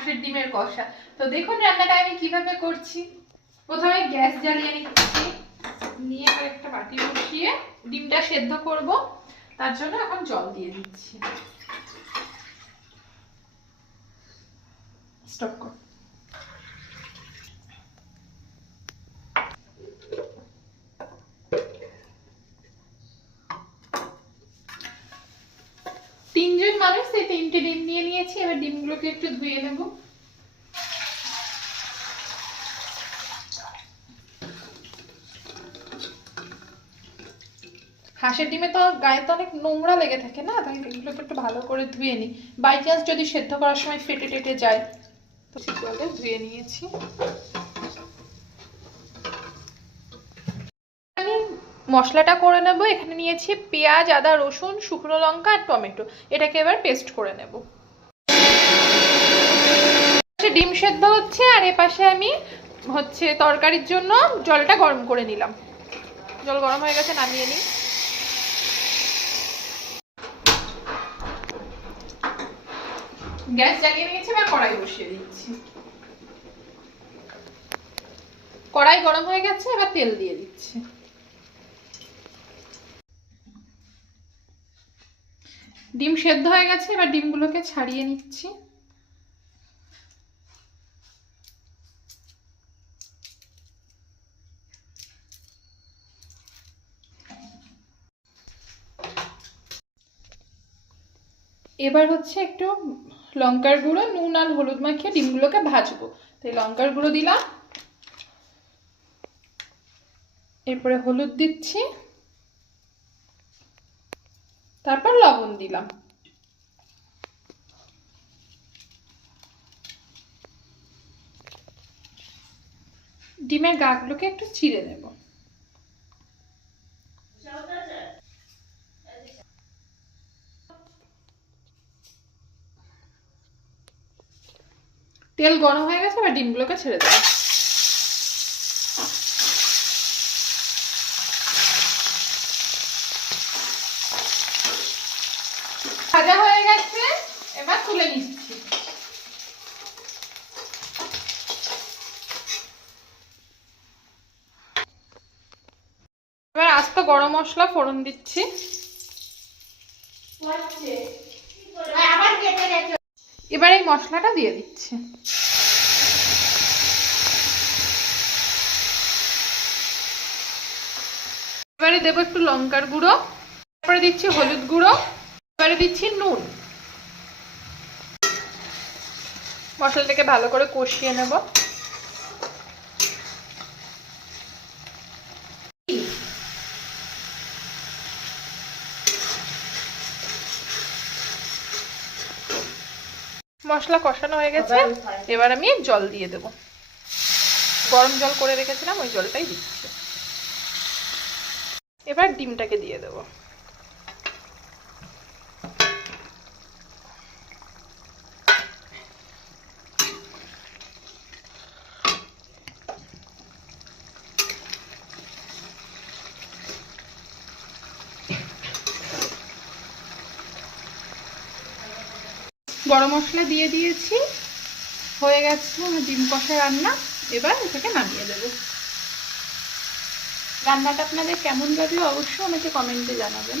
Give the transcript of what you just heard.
হাঁসের ডিমের কষা। তো দেখুন রান্নাটা আমি কিভাবে করছি। প্রথমে গ্যাস জ্বালিয়ে নিচ্ছি, নিয়ে আবার একটা বাটি বসিয়ে ডিমটা সেদ্ধ করব, তার জন্য এখন জল দিয়ে দিচ্ছি। স্টপ কর। তিনজন মানুষ, সেই 3টে ডিম নিয়ে নিয়েছি। এবার ডিমগুলোকে একটু ধুয়ে নেব। হাঁসের ডিমে তো গায়ে তো অনেক নোংরা লেগে থাকে না, তাই এগুলোকে একটু ভালো করে ধুয়ে নিই। বাই চান্স যদি সেদ্ধ করার সময় ফেটে টেটে যায় তো সেগুলোকে ধুয়ে নিয়েছি। আমি মশলাটা করে নেব। এখানে নিয়েছি পেঁয়াজ, আদা, রসুন, শুকনো লঙ্কা আর টমেটো। এটাকে এবার পেস্ট করে নেব। ডিম সেদ্ধ হচ্ছে আর এপাশে আমি তরকারির জন্য জলটা গরম করে নিলাম। জল গরম হয়ে গেছে, নামিয়ে নিই। গ্যাস জ্বালিয়ে নিয়েছি, এবার কড়াই বসিয়ে দিচ্ছি। কড়াই গরম হয়ে গেছে, এবার তেল দিয়ে দিচ্ছি। ডিম সেদ্ধ হয়ে গেছে, এবার ডিমগুলোকে ছাড়িয়ে নিচ্ছি। এবার একটু লঙ্কার গুঁড়ো, নুন আর হলুদ মাখিয়ে ডিমগুলোকে ভাজবো। তাই লঙ্কার গুঁড়ো দিলাম, এরপরে হলুদ দিচ্ছি, তারপর লবণ দিলাম। ডিমের গাগুলোকে একটু চিড়ে নেব। তেল গরম হয়ে গেছে, এবার ডিমগুলোকে ছেড়ে দেব। ভাজা হয়ে গেছে, এবার তুলে নিচ্ছি। এবার আস্ত গরম মশলা ফোড়ন দিচ্ছি। এবার এই মশলাটা দিয়ে দিচ্ছি। এবারে দেবো একটু লঙ্কার গুঁড়ো, তারপরে দিচ্ছি হলুদ গুঁড়ো, এবারে দিচ্ছি নুন। মশলাটাকে ভালো করে কষিয়ে নেব। মশলা কষানো হয়ে গেছে, এবার আমি জল দিয়ে দেব। গরম জল করে রেখেছিলাম, ওই জলটাই দিচ্ছি। এবার ডিমটাকে দিয়ে দেব। গরম মশলা দিয়ে দিয়েছি, হয়ে গেছে আমার ডিম কষা রান্না। এবার এটাকে নামিয়ে দেব। রান্নাটা আপনাদের কেমন লাগলো অবশ্যই আমাকে কমেন্টে জানাবেন।